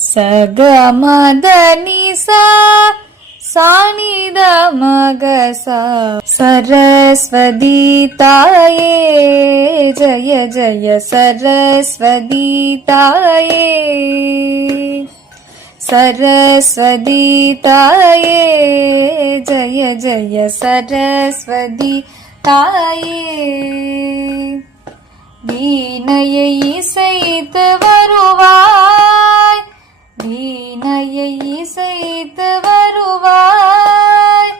சக மத நிசா சானித மகசா. சரஸ்வதி தாயே ஜய ஜய சரஸ்வதி தாயே. சரஸ்வதி தாயே ஜய ஜய சரஸ்வதி தாயே. வீணையை இசைத்து வருவாய், வீணையை இசைத்து வருவாய்.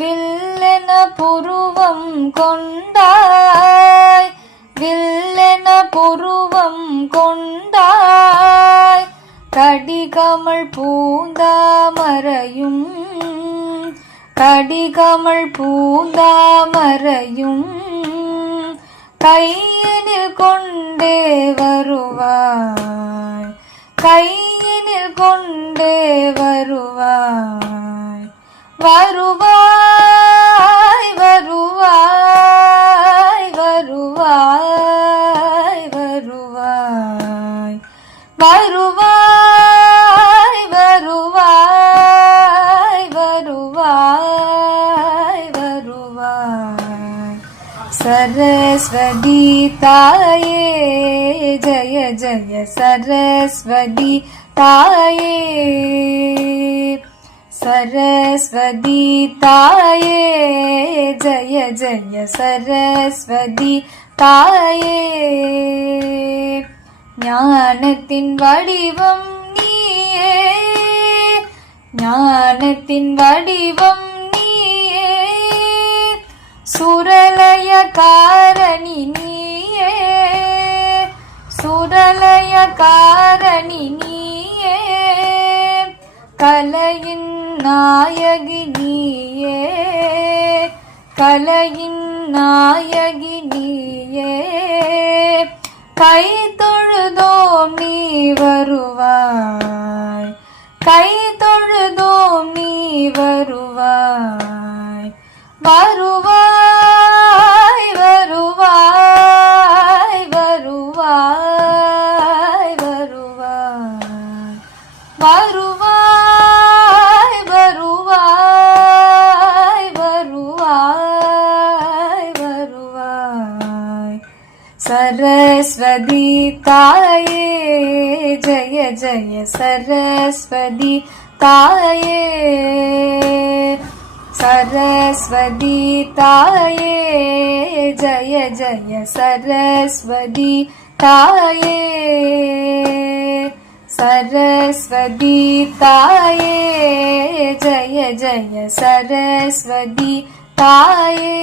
வில்லென புருவம் கொண்டாய், வில்லென புருவம் கொண்டாய். கடிகமழ் பூந்தாமரையும், கடிகமழ் பூந்தாமரையும் கையினில் கொண்டே வருவாய், கையினில் கொண்டே வருவாய். வருவாய் வருவாய் வருவாய் வருவாய். வருவாய் வருவாய் வருவாய் வருவாய். சரஸ்வதி தாயே ஜய ஜய சரஸ்வதி தாயே. சரஸ்வதி தாயே ஜய ஜய சரஸ்வதி தாயே. ஞானத்தின் வடிவம் நீயே, ஞானத்தின் வடிவம் நீயே. சுரலய காரணி நீயே, சுரலய காரணி நீயே. கலையின் நாயகி நீயே, கலையின் நாயகி நீயே. கை தொழுதோம் நீ வருவாய், கை தொழுதோம் நீ வருவாய். வருவாய் வருவாய் வருவாய் வருவாய். வருவாய் வருவாய் வருவாய் வருவாய். சரஸ்வதி தாயே ஜய ஜய சரஸ்வதி தாயே. சரஸ்வதி தாயே ஜய ஜய சரஸ்வதி தாயே. சரஸ்வதி தாயே ஜய ஜய சரஸ்வதி தாயே.